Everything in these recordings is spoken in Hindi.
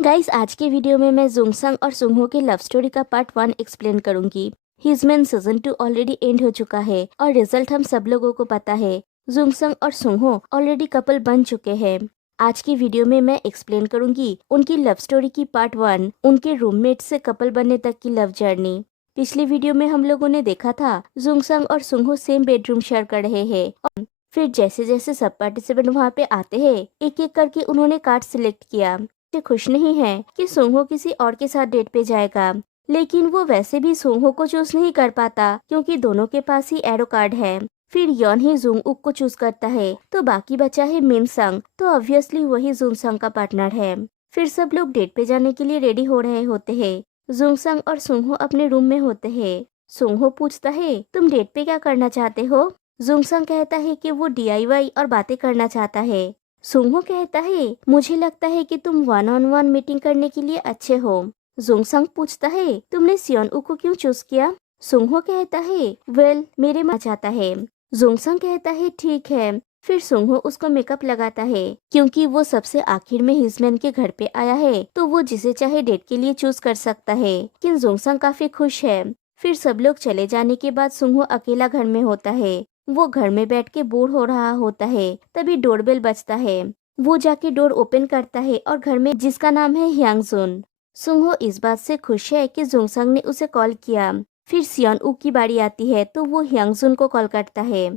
गाइस, आज के वीडियो में मैं जुंगसंग और सुंगहो की लव स्टोरी का पार्ट 1 एक्सप्लेन करूंगी। हिजमेन सीजन 2 ऑलरेडी एंड हो चुका है और रिजल्ट हम सब लोगों को पता है। जुंगसंग और सुंगहो ऑलरेडी कपल बन चुके हैं। आज की वीडियो में मैं एक्सप्लेन करूंगी उनकी लव स्टोरी की पार्ट 1, उनके रूममेट से कपल बनने तक की लव जर्नी। पिछली वीडियो में हम लोगों ने देखा था जुंगसंग और सुंगहो सेम बेडरूम शेयर कर रहे हैं और फिर जैसे जैसे सब पार्टिसिपेंट वहाँ पे आते हैं, एक एक करके उन्होंने कार्ड सिलेक्ट किया। से खुश नहीं है कि सुंगहो किसी और के साथ डेट पे जाएगा, लेकिन वो वैसे भी सुंगहो को चूज नहीं कर पाता क्योंकि दोनों के पास ही एरो कार्ड है। फिर यॉन ही जुंगउक को चूज करता है तो बाकी बचा है मिनसंग, तो ऑब्वियसली वही जुंगसंग का पार्टनर है। फिर सब लोग डेट पे जाने के लिए रेडी हो रहे होते हैं। जुंगसंग और सुंगहो अपने रूम में होते हैं। सुंगहो पूछता है, तुम डेट पे क्या करना चाहते हो? जुंगसंग कहता है कि वो डीआईवाई और बातें करना चाहता है। सुंगहो कहता है, मुझे लगता है कि तुम 1-on-1 मीटिंग करने के लिए अच्छे हो। जुंगसंग पूछता है, तुमने सियोन-ऊ को क्यों चूज किया? सुंगहो कहता है, वेल, मेरे मन चाहता है। जुंगसंग कहता है, ठीक है। फिर सुंगहो उसको मेकअप लगाता है क्योंकि वो सबसे आखिर में हिजमैन के घर पे आया है तो वो जिसे चाहे डेट के लिए चूज कर सकता है। लेकिन जुंगसंग काफी खुश है। फिर सब लोग चले जाने के बाद सुंगहो अकेला घर में होता है। वो घर में बैठ के बोर हो रहा होता है, तभी डोरबेल बजता है। वो जाके डोर ओपन करता है और घर में जिसका नाम है ह्यांगजुन। सुंगहो इस बात से खुश है कि जुंगसंग ने उसे कॉल किया। फिर सियोन-ऊ की बारी आती है तो वो ह्यांगजुन को कॉल करता है।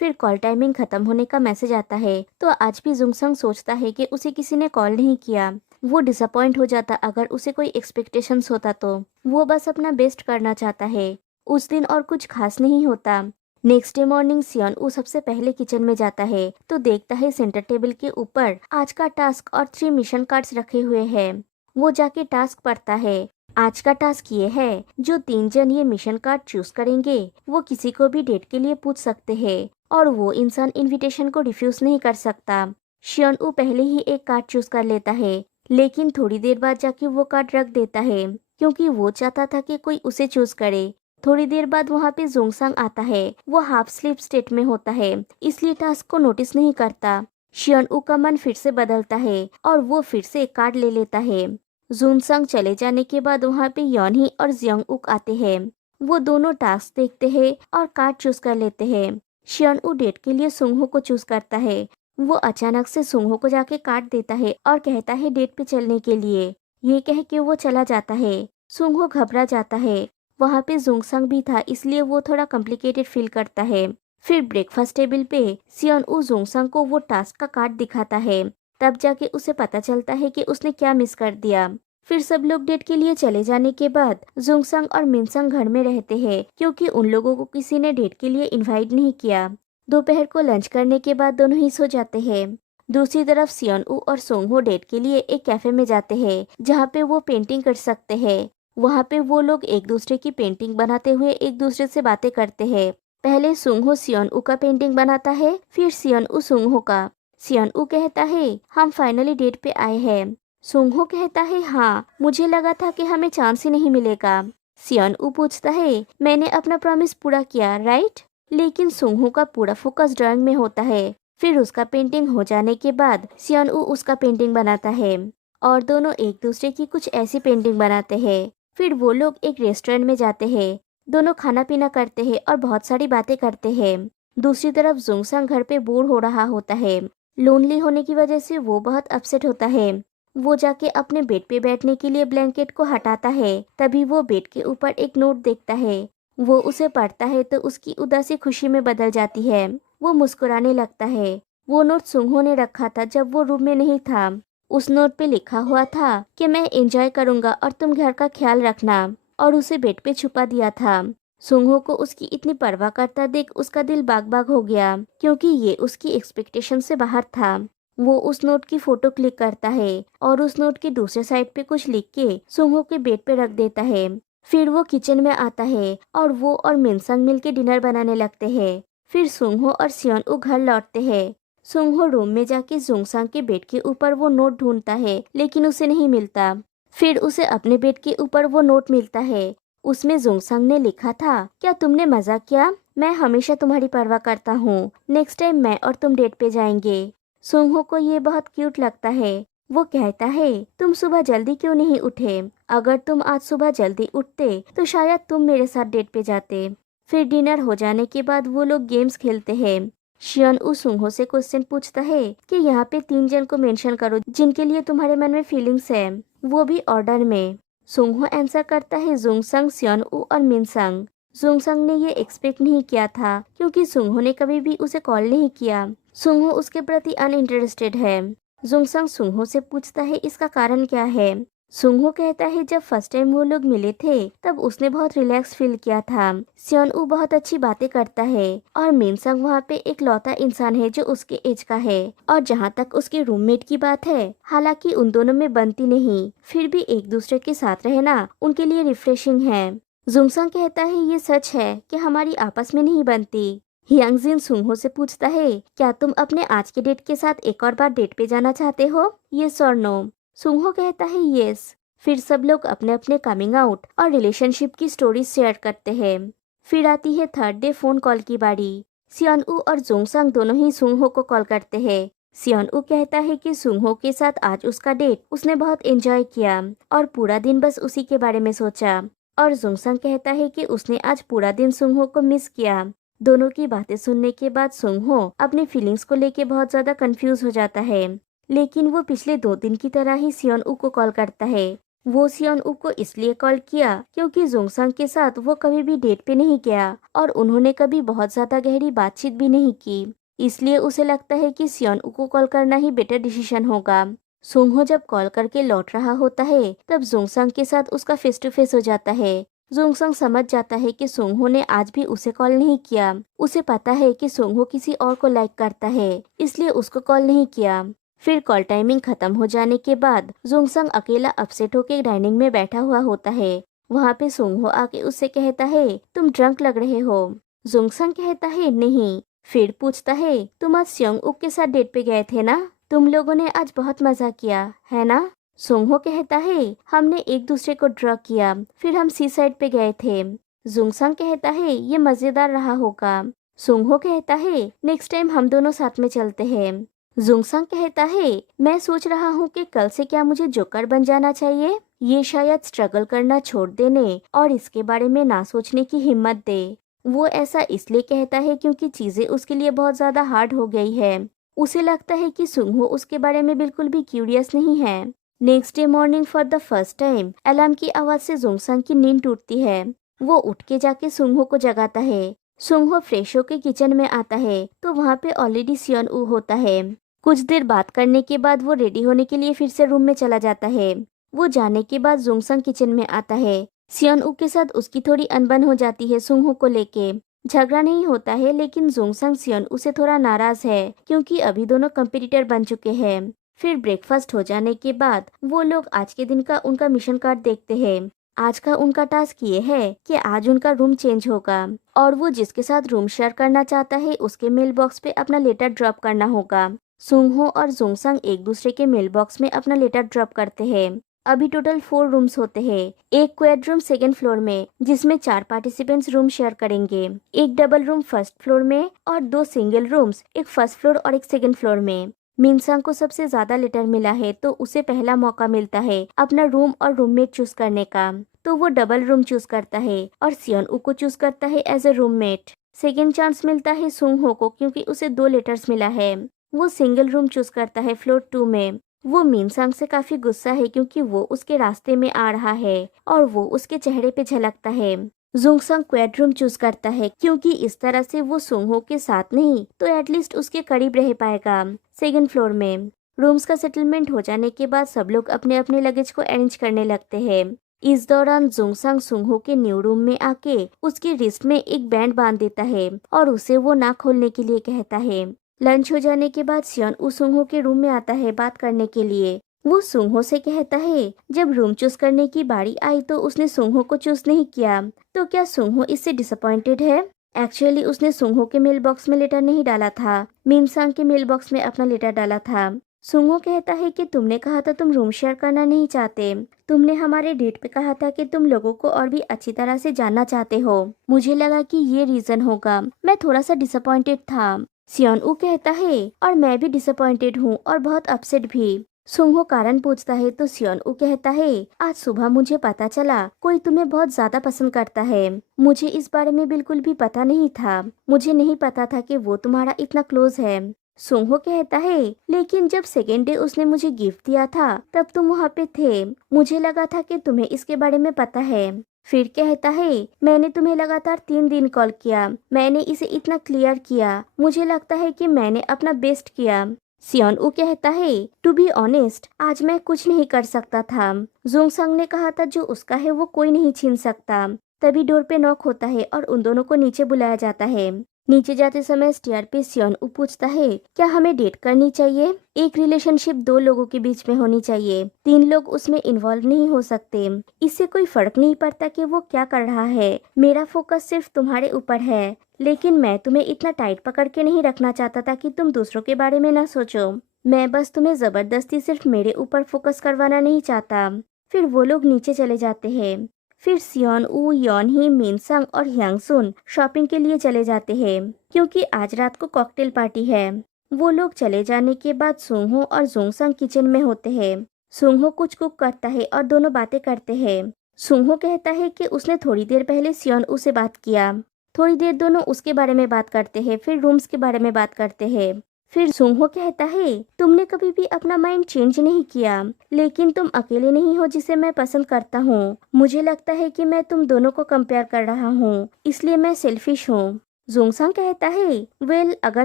फिर कॉल टाइमिंग खत्म होने का मैसेज आता है तो आज भी जुंगसंग सोचता है कि उसे किसी ने कॉल नहीं किया। वो डिसअपॉइंट हो जाता अगर उसे कोई एक्सपेक्टेशंस होता तो। वो बस अपना बेस्ट करना चाहता है। उस दिन और कुछ खास नहीं होता। नेक्स्ट डे मॉर्निंग सियोन-ऊ सबसे पहले किचन में जाता है तो देखता है सेंटर टेबल के ऊपर आज का टास्क और 3 मिशन कार्ड्स रखे हुए हैं। वो जाके टास्क पढ़ता है। आज का टास्क ये है, जो 3 जन ये मिशन कार्ड चूज करेंगे वो किसी को भी डेट के लिए पूछ सकते हैं और वो इंसान इनविटेशन को रिफ्यूज नहीं कर सकता। शियोन-ऊ पहले ही एक कार्ड चूज कर लेता है, लेकिन थोड़ी देर बाद जाके वो कार्ड रख देता है क्योंकि वो चाहता था कि कोई उसे चूज करे। थोड़ी देर बाद वहाँ पे जुंगसंग आता है। वो हाफ स्लीप स्टेट में होता है, इसलिए टास्क को नोटिस नहीं करता। शियोन-ऊ का मन फिर से बदलता है और वो फिर से एक कार्ड ले लेता है। जुंगसंग चले जाने के बाद वहाँ पे योनही और जियोंग-उक आते हैं। वो दोनों टास्क देखते हैं और कार्ड चूज कर लेते हैं। शियोन-ऊ डेट के लिए सुंगहो को चूज करता है। वो अचानक से सुंगहो को जाके कार्ड देता है और कहता है डेट पे चलने के लिए। ये कह के वो चला जाता है। सुंगहो घबरा जाता है। वहाँ पे जुंगसंग भी था, इसलिए वो थोड़ा कॉम्प्लिकेटेड फील करता है। फिर ब्रेकफास्ट टेबल पे सियोन-ऊ जुंगसंग को वो टास्क का कार्ड दिखाता है। तब जाके उसे पता चलता है कि उसने क्या मिस कर दिया। फिर सब लोग डेट के लिए चले जाने के बाद जुंगसंग और मिनसंग घर में रहते हैं क्योंकि उन लोगों को किसी ने डेट के लिए इनवाइट नहीं किया। दोपहर को लंच करने के बाद दोनों ही सो जाते हैं। दूसरी तरफ सियोन-ऊ और सुंगहो डेट के लिए एक कैफे में जाते हैं जहाँ पे वो पेंटिंग कर सकते हैं। वहाँ पे वो लोग एक दूसरे की पेंटिंग बनाते हुए एक दूसरे से बातें करते हैं। पहले सुंगहो सियोन-ऊ का पेंटिंग बनाता है, फिर सियोन-ऊ सुंगहो का। सियोन-ऊ कहता है, हम फाइनली डेट पे आए हैं। सुंगहो कहता है, हाँ, मुझे लगा था कि हमें चांस ही नहीं मिलेगा। सियोन-ऊ पूछता है, मैंने अपना प्रॉमिस पूरा किया, राइट? लेकिन सुंगहो का पूरा फोकस ड्राइंग में होता है। फिर उसका पेंटिंग हो जाने के बाद सियोन-ऊ उसका पेंटिंग बनाता है और दोनों एक दूसरे की कुछ ऐसी पेंटिंग बनाते हैं। फिर वो लोग एक रेस्टोरेंट में जाते हैं। दोनों खाना पीना करते हैं और बहुत सारी बातें करते हैं। दूसरी तरफ जुंगसंग घर पे बोर हो रहा होता है। लोनली होने की वजह से वो बहुत अपसेट होता है। वो जाके अपने बेड पे बैठने के लिए ब्लैंकेट को हटाता है। तभी वो बेड के ऊपर एक नोट देखता है। वो उसे पढ़ता है तो उसकी उदासी खुशी में बदल जाती है। वो मुस्कुराने लगता है। वो नोट सुंगहो ने रखा था जब वो रूम में नहीं था। उस नोट पे लिखा हुआ था कि मैं एंजॉय करूंगा और तुम घर का ख्याल रखना, और उसे बेड पे छुपा दिया था। सुंगहो को उसकी इतनी परवाह करता देख उसका दिल बाग बाग हो गया क्योंकि ये उसकी एक्सपेक्टेशन से बाहर था। वो उस नोट की फोटो क्लिक करता है और उस नोट के दूसरे साइड पे कुछ लिख के सुंगहो के बेड पे रख देता है। फिर वो किचन में आता है और वो और मिनसंग मिलके डिनर बनाने लगते हैं। फिर सुंगहो और सियोन-ऊ घर लौटते हैं। सुंगहो रूम में जाके जुंगसंग के बेड के ऊपर वो नोट ढूंढता है लेकिन उसे नहीं मिलता। फिर उसे अपने बेड के ऊपर वो नोट मिलता है। उसमें जुंगसंग ने लिखा था, क्या तुमने मजाक किया? मैं हमेशा तुम्हारी परवाह करता हूँ। नेक्स्ट टाइम मैं और तुम डेट पे जाएंगे। सुंगहो को ये बहुत क्यूट लगता है। वो कहता है तुम सुबह जल्दी क्यों नहीं उठे? अगर तुम आज सुबह जल्दी उठते तो शायद तुम मेरे साथ डेट पे जाते। फिर डिनर हो जाने के बाद वो लोग गेम्स खेलते हैं। शियन ऊ सुंहो से क्वेश्चन पूछता है कि यहाँ पे 3 जन को मेंशन करो जिनके लिए तुम्हारे मन में फीलिंग्स है, वो भी ऑर्डर में। सुंहो आंसर करता है जुंगसंग, सियन ऊ और मिनसंग। जुंगसंग ने ये एक्सपेक्ट नहीं किया था क्योंकि सुंहो ने कभी भी उसे कॉल नहीं किया। सुंहो उसके प्रति अनइंटरेस्टेड है। जुंगसंग सुंहो से पूछता है इसका कारण क्या है। सुंहो कहता है जब फर्स्ट टाइम वो लोग मिले थे तब उसने बहुत रिलैक्स फील किया था। सियन ऊ बहुत अच्छी बातें करता है और मिनसंग वहाँ पे एक लौता इंसान है जो उसके एज का है। और जहाँ तक उसके रूममेट की बात है, हालांकि उन दोनों में बनती नहीं, फिर भी एक दूसरे के साथ रहना उनके लिए रिफ्रेशिंग है। जुंगसंग कहता है ये सच है कि हमारी आपस में नहीं बनती। हियांगजिन सुंहो से पूछता है क्या तुम अपने आज के डेट के साथ एक और बार डेट पे जाना चाहते हो, यस और नो? सुंहो कहता है यस। फिर सब लोग अपने अपने कमिंग आउट और रिलेशनशिप की स्टोरी शेयर करते हैं। फिर आती है थर्ड डे फोन कॉल की बारी। सियन ऊ और जोंगसंग दोनों ही सुंहो को कॉल करते हैं। सियन ऊ कहता है कि सुंहो के साथ आज उसका डेट उसने बहुत एंजॉय किया और पूरा दिन बस उसी के बारे में सोचा। और जोंगसंग कहता है कि उसने आज पूरा दिन सुंहो को मिस किया। दोनों की बातें सुनने के बाद सुंहो अपने फीलिंग्स को लेके बहुत ज्यादा कंफ्यूज हो जाता है, लेकिन वो पिछले 2 दिन की तरह ही सियन ऊ को कॉल करता है। वो सियन ऊ को इसलिए कॉल किया क्योंकि जोंगसंग के साथ वो कभी भी डेट पे नहीं गया और उन्होंने कभी बहुत ज्यादा गहरी बातचीत भी नहीं की, इसलिए उसे लगता है कि सियन ऊ को कॉल करना ही बेटर डिसीजन होगा। सुंहो जब कॉल करके लौट रहा होता है तब जोंगसंग के साथ उसका फेस टू फेस हो जाता है। जोंगसंग समझ जाता है कि सुंहो ने आज भी उसे कॉल नहीं किया। उसे पता है कि सुंहो किसी और को लाइक करता है, इसलिए उसको कॉल नहीं किया। फिर कॉल टाइमिंग खत्म हो जाने के बाद जोंगसंग अकेला अपसेट होकर डाइनिंग में बैठा हुआ होता है। वहाँ पे सुंहो आके उससे कहता है तुम ड्रंक लग रहे हो। जोंगसंग कहता है नहीं। फिर पूछता है तुम आज सियोंग उक के साथ डेट पे गए थे ना? तुम लोगों ने आज बहुत मजा किया है ना? सुंहो कहता है हमने एक दूसरे को ड्रग किया, फिर हम सी साइड पे गए थे। जुंगसंग कहता है ये मजेदार रहा होगा। सुंहो कहता है नेक्स्ट टाइम हम दोनों साथ में चलते हैं। जुंगसंग कहता है मैं सोच रहा हूँ कि कल से क्या मुझे जोकर बन जाना चाहिए? ये शायद स्ट्रगल करना छोड़ देने और इसके बारे में ना सोचने की हिम्मत दे। वो ऐसा इसलिए कहता है क्योंकि चीजें उसके लिए बहुत ज्यादा हार्ड हो गई है। उसे लगता है कि सुंहो उसके बारे में बिल्कुल भी क्यूरियस नहीं है। Next day morning for the first time alarm की आवाज से जोंगसंग की नींद टूटती है। वो उठ के जाके सुंहो को जगाता है। सुंहो फ्रेश होके किचन में आता है तो वहाँ पे ऑलरेडी सियन ऊ होता है। कुछ देर बात करने के बाद वो रेडी होने के लिए फिर से रूम में चला जाता है। वो जाने के बाद जोंगसंग किचन में आता है। सियन ऊ के साथ उसकी थोड़ी अनबन हो जाती है सुंहो को लेके। झगड़ा नहीं होता है लेकिन जोंगसंग सियन ऊ से थोड़ा नाराज है क्योंकि अभी दोनों कंपटीटर बन चुके हैं। फिर ब्रेकफास्ट हो जाने के बाद वो लोग आज के दिन का उनका मिशन कार्ड देखते हैं। आज का उनका टास्क ये है कि आज उनका रूम चेंज होगा और वो जिसके साथ रूम शेयर करना चाहता है उसके मेल बॉक्स पे अपना लेटर ड्रॉप करना होगा। सुंहो और जोंगसंग एक दूसरे के मेल बॉक्स में अपना लेटर ड्रॉप करते हैं। अभी टोटल 4 रूम्स होते हैं। एक क्वेड रूम सेकेंड फ्लोर में जिसमें 4 पार्टिसिपेंट्स रूम शेयर करेंगे, एक डबल रूम फर्स्ट फ्लोर में और 2 सिंगल रूम्स, एक फर्स्ट फ्लोर और एक सेकेंड फ्लोर में। मिनसंग को सबसे ज्यादा लेटर मिला है तो उसे पहला मौका मिलता है अपना रूम और रूममेट चूज करने का, तो वो डबल रूम चूज करता है और सियन ऊ को चूज करता है as a roommate. Second chance मिलता है सुंहो को क्योंकि उसे 2 लेटर्स मिला है। वो सिंगल रूम चूज करता है फ्लोर 2 में। वो मिनसंग से काफी गुस्सा है क्योंकि वो उसके रास्ते में आ रहा है और वो उसके चेहरे पे झलकता है। जोंगसंग क्वेड रूम चूज करता है क्योंकि इस तरह से वो सुंहो के साथ नहीं तो एटलीस्ट उसके करीब रह पाएगा। सेकेंड फ्लोर में रूम्स का सेटलमेंट हो जाने के बाद सब लोग अपने अपने लगेज को अरेंज करने लगते हैं। इस दौरान जोंगसंग सुंहो के न्यू रूम में आके उसके रिस्ट में एक बैंड बांध देता है और उसे वो ना खोलने के लिए कहता है। लंच हो जाने के बाद सियन ऊ सुंहो के रूम में आता है बात करने के लिए। वो सुंहो से कहता है जब रूम चूज करने की बारी आई तो उसने सुंहो को चूज नहीं किया, तो क्या सुंहो इससे डिसअपॉइंटेड है? एक्चुअली उसने सुंहो के मेल बॉक्स में लेटर नहीं डाला था, मिनसंग के मेल बॉक्स में अपना लेटर डाला था। सुंहो कहता है कि तुमने कहा था तुम रूम शेयर करना नहीं चाहते। तुमने हमारे डेट पे कहा था कि तुम लोगों को और भी अच्छी तरह से जानना चाहते हो। मुझे लगा कि ये रीजन होगा। मैं थोड़ा सा डिसअपॉइंटेड था। सियन ऊ कहता है और मैं भी डिसअपॉइंटेड हूँ और बहुत अपसेट भी। सुंहो कारण पूछता है तो सियोन ऊ कहता है, आज सुबह मुझे पता चला कोई तुम्हें बहुत ज्यादा पसंद करता है। मुझे इस बारे में बिल्कुल भी पता नहीं था। मुझे नहीं पता था कि वो तुम्हारा इतना क्लोज है। सुंहो कहता है, लेकिन जब सेकेंड डे उसने मुझे गिफ्ट दिया था तब तुम वहाँ पे थे। मुझे लगा था कि तुम्हें इसके बारे में पता है। फिर कहता है, मैंने तुम्हें लगातार 3 दिन कॉल किया। मैंने इसे इतना क्लियर किया। मुझे लगता है कि मैंने अपना बेस्ट किया। सियोन ऊ कहता है, टू बी ऑनेस्ट आज मैं कुछ नहीं कर सकता था। जोंगसंग ने कहा था जो उसका है वो कोई नहीं छीन सकता। तभी डोर पे नॉक होता है और उन दोनों को नीचे बुलाया जाता है। नीचे जाते समय स्टेयर पे सियोन ऊ पूछता है, क्या हमें डेट करनी चाहिए? एक रिलेशनशिप 2 लोगों के बीच में होनी चाहिए, 3 लोग उसमें इन्वॉल्व नहीं हो सकते। इससे कोई फर्क नहीं पड़ता कि वो क्या कर रहा है। मेरा फोकस सिर्फ तुम्हारे ऊपर है। लेकिन मैं तुम्हें इतना टाइट पकड़ के नहीं रखना चाहता था कि तुम दूसरों के बारे में ना सोचो। मैं बस तुम्हें जबरदस्ती सिर्फ मेरे ऊपर फोकस करवाना नहीं चाहता। फिर वो लोग नीचे चले जाते हैं। फिर सियोन ऊ, यॉन ही, मिनसंग और यांगसुन शॉपिंग के लिए चले जाते हैं क्योंकि आज रात को कॉकटेल पार्टी है। वो लोग चले जाने के बाद सुंहो और जोंगसंग किचन में होते हैं। सुंहो कुछ कुक करता है और दोनों बातें करते हैं। सुंहो कहता है कि उसने थोड़ी देर पहले सियोन ऊ से बात किया। थोड़ी देर दोनों उसके बारे में बात करते हैं, फिर रूम्स के बारे में बात करते हैं। फिर सुंहो कहता है, तुमने कभी भी अपना माइंड चेंज नहीं किया, लेकिन तुम अकेले नहीं हो जिसे मैं पसंद करता हूँ। मुझे लगता है कि मैं तुम दोनों को कंपेयर कर रहा हूँ, इसलिए मैं सेल्फिश हूँ। जोंगसंग कहता है, वेल अगर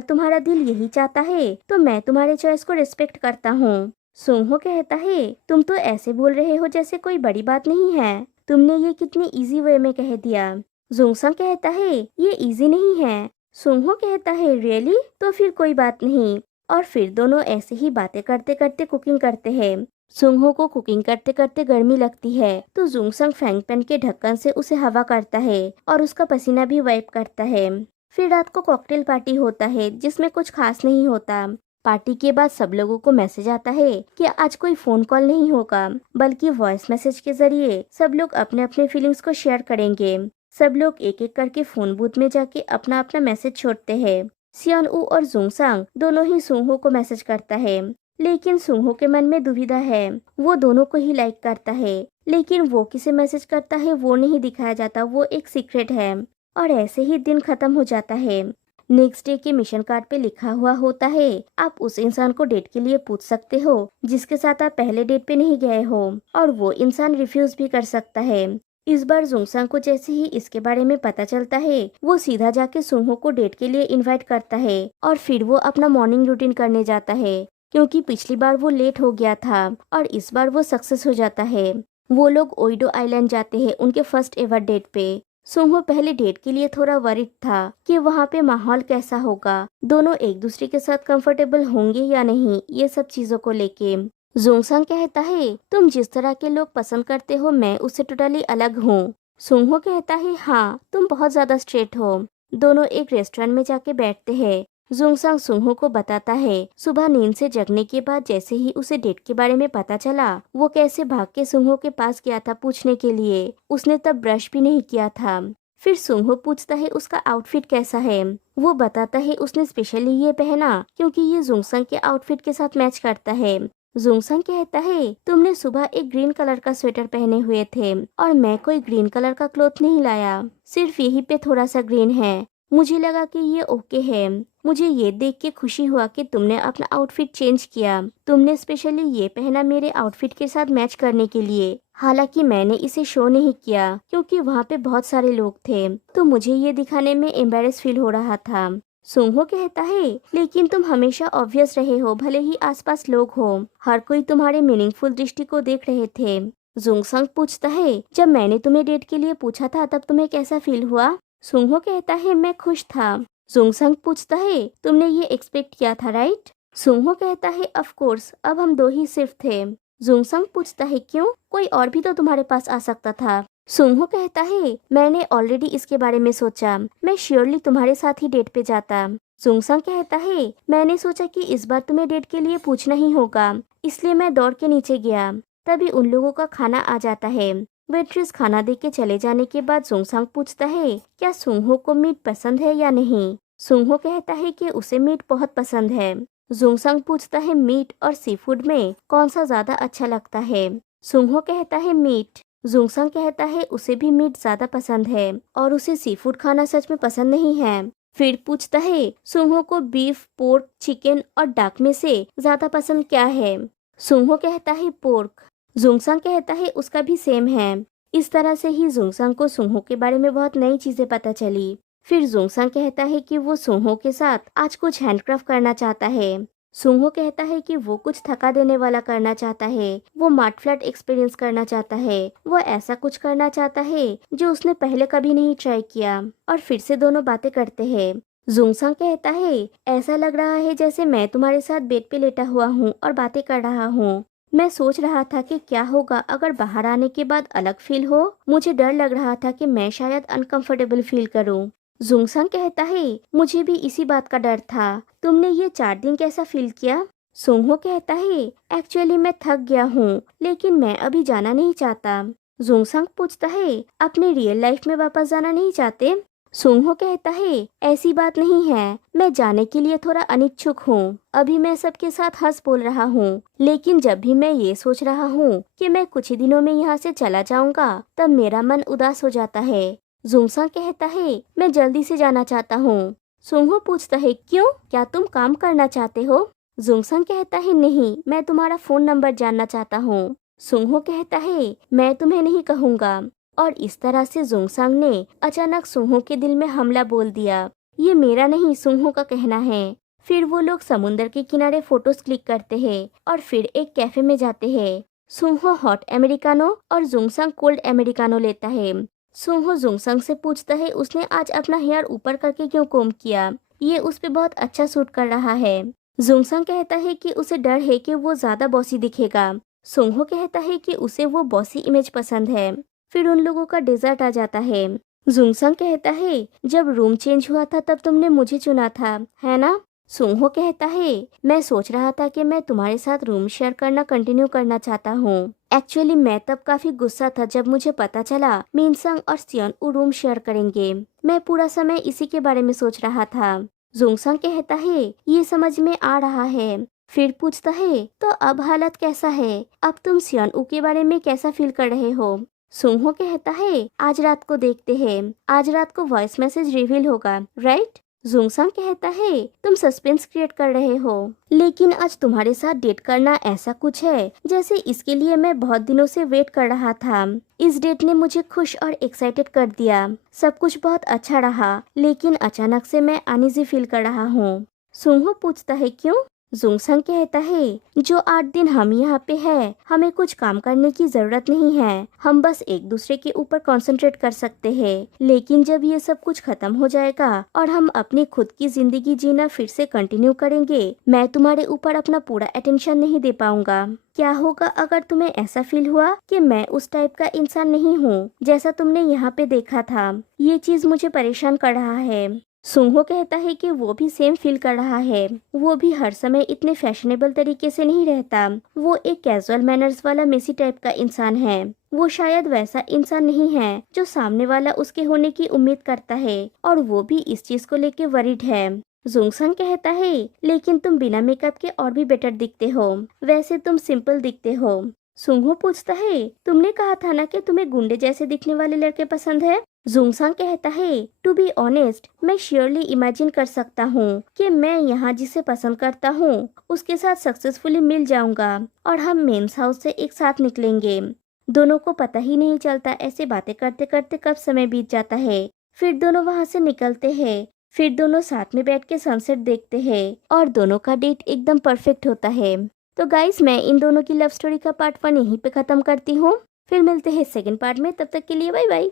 तुम्हारा दिल यही चाहता है तो मैं तुम्हारे चॉइस को रिस्पेक्ट करता हूँ। सुंहो कहता है, तुम तो ऐसे बोल रहे हो जैसे कोई बड़ी बात नहीं है। तुमने ये कितनी इजी वे में कह दिया। जोंगसंग कहता है, ये इजी नहीं है। सुंहो कहता है, रियली? तो फिर कोई बात नहीं। और फिर दोनों ऐसे ही बातें करते करते कुकिंग करते हैं। सुंहो को कुकिंग करते करते गर्मी लगती है तो जोंगसंग फ्राइंग पैन के ढक्कन से उसे हवा करता है और उसका पसीना भी वाइप करता है। फिर रात को कॉकटेल पार्टी होता है जिसमें कुछ खास नहीं होता। पार्टी के बाद सब लोगों को मैसेज आता है कि आज कोई फोन कॉल नहीं होगा, बल्कि वॉइस मैसेज के जरिए सब लोग अपने अपने फीलिंग्स को शेयर करेंगे। सब लोग एक एक करके फोन बूथ में जाके अपना अपना मैसेज छोड़ते हैं। सियोन ऊ और जोंगसंग दोनों ही सुंहो को मैसेज करता है, लेकिन सुंहो के मन में दुविधा है। वो दोनों को ही लाइक करता है, लेकिन वो किसे मैसेज करता है वो नहीं दिखाया जाता, वो एक सीक्रेट है। और ऐसे ही दिन खत्म हो जाता है। नेक्स्ट डे के मिशन कार्ड पे लिखा हुआ होता है, आप उस इंसान को डेट के लिए पूछ सकते हो जिसके साथ आप पहले डेट पे नहीं गए हो, और वो इंसान रिफ्यूज भी कर सकता है। इस बार जोंगसंग को जैसे ही इसके बारे में पता चलता है वो सीधा जाके सुंहो को डेट के लिए इनवाइट करता है और फिर वो अपना मॉर्निंग रूटीन करने जाता है क्योंकि पिछली बार वो लेट हो गया था और इस बार वो सक्सेस हो जाता है। वो लोग ओइडो आइलैंड जाते हैं उनके फर्स्ट एवर डेट पे। सुंहो पहले डेट के लिए थोड़ा वरिड था कि वहाँ पे माहौल कैसा होगा, दोनों एक दूसरे के साथ कंफर्टेबल होंगे या नहीं, ये सब चीजों को लेके। जोंगसंग कहता है, तुम जिस तरह के लोग पसंद करते हो मैं उससे टोटली अलग हूँ। सुंहो कहता है, हाँ तुम बहुत ज्यादा स्ट्रेट हो। दोनों एक रेस्टोरेंट में जाके बैठते हैं। जोंगसंग सुंहो को बताता है सुबह नींद से जगने के बाद जैसे ही उसे डेट के बारे में पता चला वो कैसे भाग के सुंहो के पास गया था पूछने के लिए। उसने तब ब्रश भी नहीं किया था। फिर सुंहो पूछता है उसका आउटफिट कैसा है। वो बताता है उसने स्पेशली ये पहना क्योंकि ये जोंगसंग के आउटफिट के साथ मैच करता है। जोंगसंग कहता है, तुमने सुबह एक ग्रीन कलर का स्वेटर पहने हुए थे और मैं कोई ग्रीन कलर का क्लॉथ नहीं लाया, सिर्फ यही पे थोड़ा सा ग्रीन है। मुझे लगा कि ये ओके है। मुझे ये देख के खुशी हुआ कि तुमने अपना आउटफिट चेंज किया। तुमने स्पेशली ये पहना मेरे आउटफिट के साथ मैच करने के लिए। हालांकि मैंने इसे शो नहीं किया क्योंकि वहाँ पे बहुत सारे लोग थे तो मुझे ये दिखाने में एम्बेरस फील हो रहा था। सुंहो कहता है, लेकिन तुम हमेशा ऑब्वियस रहे हो भले ही आसपास लोग हो। हर कोई तुम्हारे मीनिंगफुल दृष्टि को देख रहे थे। जोंगसंग पूछता है, जब मैंने तुम्हें डेट के लिए पूछा था तब तुम्हें कैसा फील हुआ? सुंहो कहता है, मैं खुश था। जोंगसंग पूछता है, तुमने ये एक्सपेक्ट किया था राइट? सुंहो कहता है, ऑफ कोर्स, अब हम दो ही सिर्फ थे। जोंगसंग पूछता है, क्यों? कोई और भी तो तुम्हारे पास आ सकता था। सुंहो कहता है, मैंने ऑलरेडी इसके बारे में सोचा, मैं श्योरली तुम्हारे साथ ही डेट पे जाता। जोंगसंग कहता है, मैंने सोचा कि इस बार तुम्हें डेट के लिए पूछना ही होगा, इसलिए मैं दौड़ के नीचे गया। तभी उन लोगों का खाना आ जाता है। वेट्रेस खाना दे के चले जाने के बाद जोंगसंग पूछता है, क्या सुंहो को मीट पसंद है या नहीं? सुंहो कहता है कि उसे मीट बहुत पसंद है। जुंगसंग पूछता है मीट और सी फूड में कौन सा ज्यादा अच्छा लगता है। सुंगहो कहता है मीट। जुंगसंग कहता है उसे भी मीट ज्यादा पसंद है और उसे सी फूड खाना सच में पसंद नहीं है। फिर पूछता है सुंगहो को बीफ, पोर्क, चिकन और डक में से ज्यादा पसंद क्या है। सुंगहो कहता है पोर्क। जुंगसंग कहता है उसका भी सेम है। इस तरह से ही जुंगसंग को सुंगहो के बारे में बहुत नई चीजें पता चली। फिर जुंगसंग कहता है कि वो सुंगहो के साथ आज कुछ हैंडक्राफ्ट करना चाहता है। सुंगहो कहता है कि वो कुछ थका देने वाला करना चाहता है, वो मड फ्लड एक्सपीरियंस करना चाहता है, वो ऐसा कुछ करना चाहता है जो उसने पहले कभी नहीं ट्राई किया। और फिर से दोनों बातें करते हैं। जुंगसंग कहता है ऐसा लग रहा है जैसे मैं तुम्हारे साथ बेड पे लेटा हुआ हूँ और बातें कर रहा हूँ। मैं सोच रहा था कि क्या होगा अगर बाहर आने के बाद अलग फील हो। मुझे डर लग रहा था कि मैं शायद अनकंफर्टेबल फील करूं। जुंगसंग कहता है मुझे भी इसी बात का डर था। तुमने ये 4 दिन कैसा फील किया। सुंगहो कहता है एक्चुअली मैं थक गया हूँ लेकिन मैं अभी जाना नहीं चाहता। जुंगसंग पूछता है अपने रियल लाइफ में वापस जाना नहीं चाहते। सुंगहो कहता है ऐसी बात नहीं है, मैं जाने के लिए थोड़ा अनिच्छुक हूँ। अभी मैं सबके साथ हंस बोल रहा हूँ लेकिन जब भी मैं ये सोच रहा हूँ कि मैं कुछ ही दिनों में यहाँ से चला जाऊंगा तब मेरा मन उदास हो जाता है। जुंगसंग कहता है मैं जल्दी से जाना चाहता हूँ। सुंगहो पूछता है क्यों, क्या तुम काम करना चाहते हो। जुंगसंग कहता है नहीं, मैं तुम्हारा फोन नंबर जानना चाहता हूँ। सुंगहो कहता है मैं तुम्हें नहीं कहूँगा। और इस तरह से जुंगसंग ने अचानक सुंगहो के दिल में हमला बोल दिया। ये मेरा नहीं, सुंगहो का कहना है। फिर वो लोग समुद्र के किनारे फोटोज क्लिक करते हैं और फिर एक कैफे में जाते हैं। सुंगहो हॉट अमेरिकानो और जुंगसंग कोल्ड अमेरिकानो लेता है। सुंगहो जुंगसंग से पूछता है उसने आज अपना हेयर ऊपर करके क्यों कोम किया, ये उस पे बहुत अच्छा सूट कर रहा है। जुंगसंग कहता है कि उसे डर है कि वो ज्यादा बॉसी दिखेगा। सुंगहो कहता है कि उसे वो बॉसी इमेज पसंद है। फिर उन लोगों का डेजर्ट आ जाता है। जुंगसंग कहता है जब रूम चेंज हुआ था तब तुमने मुझे चुना था, है ना। सुंगहो कहता है मैं सोच रहा था कि मैं तुम्हारे साथ रूम शेयर करना कंटिन्यू करना चाहता हूँ। एक्चुअली मैं तब काफी गुस्सा था जब मुझे पता चला मिनसंग और सियोन रूम शेयर करेंगे। मैं पूरा समय इसी के बारे में सोच रहा था। जुंगसंग कहता है ये समझ में आ रहा है। फिर पूछता है तो अब हालत कैसा है, अब तुम सियोन के बारे में कैसा फील कर रहे हो। सुंगहो कहता है आज रात को देखते हैं, आज रात को वॉइस मैसेज रिवील होगा, राइट। जुंगसंग कहता है तुम सस्पेंस क्रिएट कर रहे हो लेकिन आज तुम्हारे साथ डेट करना ऐसा कुछ है जैसे इसके लिए मैं बहुत दिनों से वेट कर रहा था। इस डेट ने मुझे खुश और एक्साइटेड कर दिया। सब कुछ बहुत अच्छा रहा लेकिन अचानक से मैं अनईजी फील कर रहा हूँ। सुंगहो पूछता है क्यों। जुंगसंग कहता है जो 8 दिन हम यहाँ पे है हमें कुछ काम करने की जरूरत नहीं है, हम बस एक दूसरे के ऊपर कंसंट्रेट कर सकते हैं। लेकिन जब ये सब कुछ खत्म हो जाएगा और हम अपनी खुद की जिंदगी जीना फिर से कंटिन्यू करेंगे, मैं तुम्हारे ऊपर अपना पूरा अटेंशन नहीं दे पाऊंगा। क्या होगा अगर तुम्हें ऐसा फील हुआ कि मैं उस टाइप का इंसान नहीं हूँ जैसा तुमने यहाँ पे देखा था। ये चीज मुझे परेशान कर रहा है। सुंगहो कहता है कि वो भी सेम फील कर रहा है। वो भी हर समय इतने फैशनेबल तरीके से नहीं रहता। वो एक कैजुअल मैनर्स वाला मेसी टाइप का इंसान है। वो शायद वैसा इंसान नहीं है जो सामने वाला उसके होने की उम्मीद करता है और वो भी इस चीज को लेके वरीड है। जुंगसंग कहता है लेकिन तुम बिना मेकअप के और भी बेटर दिखते हो, वैसे तुम सिंपल दिखते हो। सुंगहो पूछता है तुमने कहा था ना कि तुम्हें गुंडे जैसे दिखने वाले लड़के पसंद है। जुंगसंग कहता है टू बी ऑनेस्ट मैं श्योरली इमेजिन कर सकता हूँ कि मैं यहाँ जिसे पसंद करता हूँ उसके साथ सक्सेसफुली मिल जाऊंगा और हम मेंस हाउस से एक साथ निकलेंगे। दोनों को पता ही नहीं चलता ऐसे बातें करते करते कब समय बीत जाता है। फिर दोनों वहाँ से निकलते हैं। फिर दोनों साथ में बैठ के सनसेट देखते हैं और दोनों का डेट एकदम परफेक्ट होता है। तो गाइस मैं इन दोनों की लव स्टोरी का पार्ट 1 यहीं पे खत्म करती हूँ। फिर मिलते हैं सेकंड पार्ट में, तब तक के लिए बाय बाय।